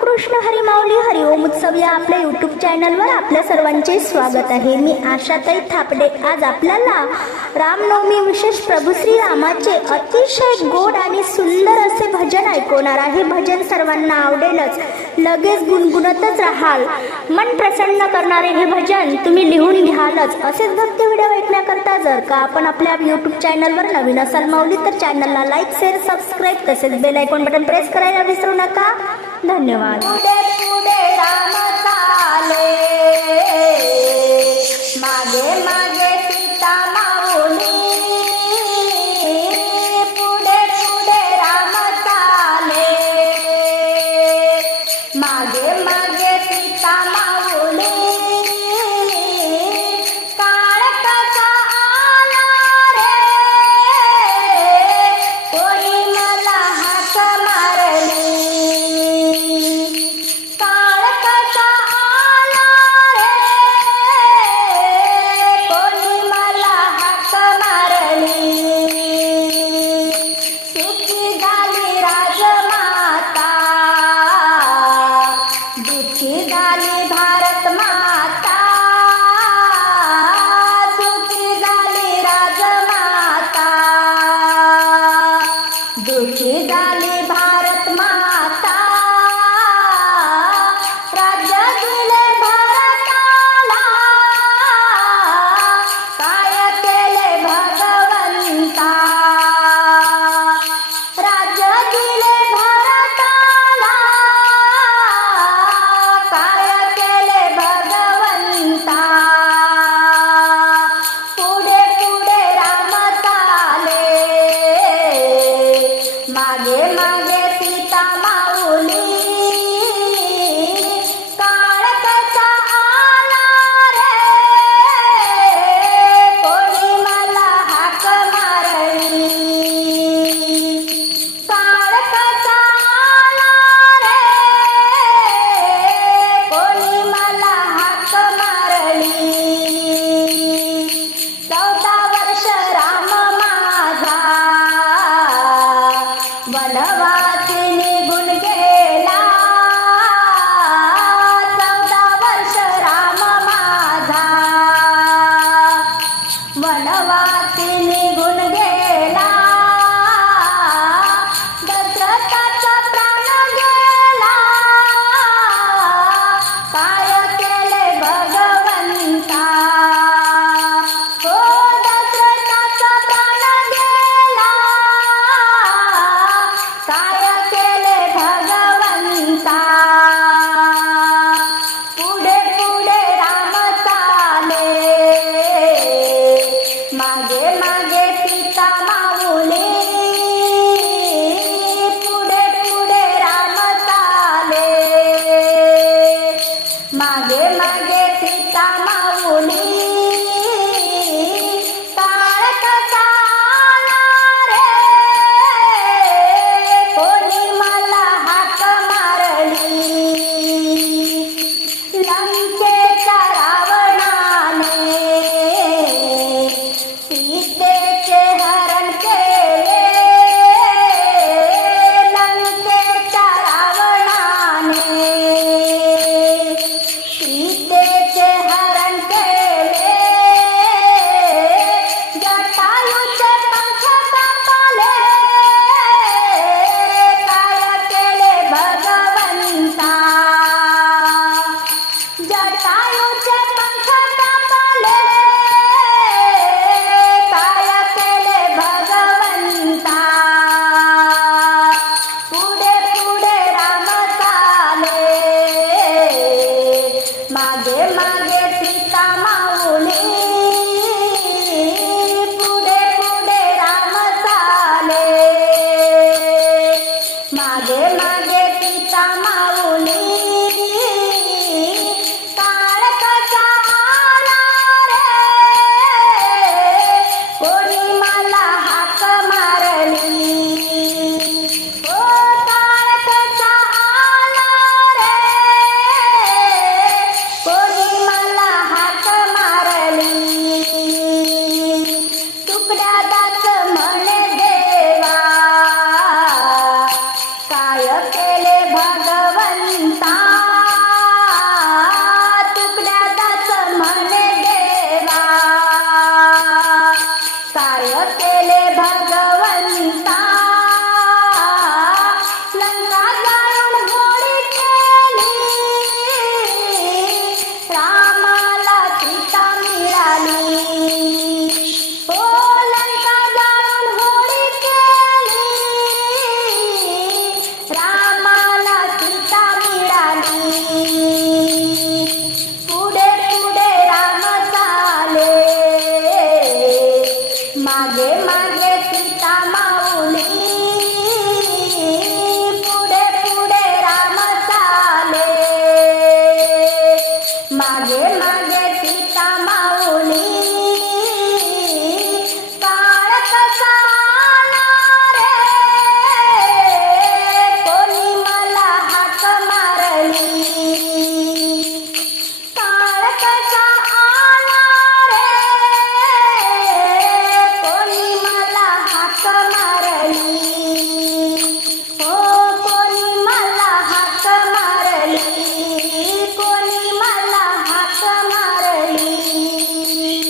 कृष्ण हरी माऊली हरिओम उत्सव या आपल्या यूट्यूब चॅनलवर आपल्या सर्वांचे स्वागत आहे. मी आशाताई थापडे. आज आपल्याला रामनवमी विशेष प्रभू श्री रामाचे अतिशय गोड आणि सुंदर भजन ऐकवणार आहे. भजन सर्वांना आवडेलच. लगेच गुणगुणतच राहाल. मन प्रसन्न करणारे हे भजन तुम्ही लिहून घ्यालच. असेच भक्ती व्हिडिओ ऐकण्याकरता जर का आपण आपल्या यूट्यूब चॅनलवर नवीन असाल माऊली तर चॅनलला लाईक शेअर सबस्क्राईब तसेच बेल आयकॉन बटन प्रेस करायला विसरू नका. धन्यवाद. मागे मागे. ಕಲ ángeles. 妈妈。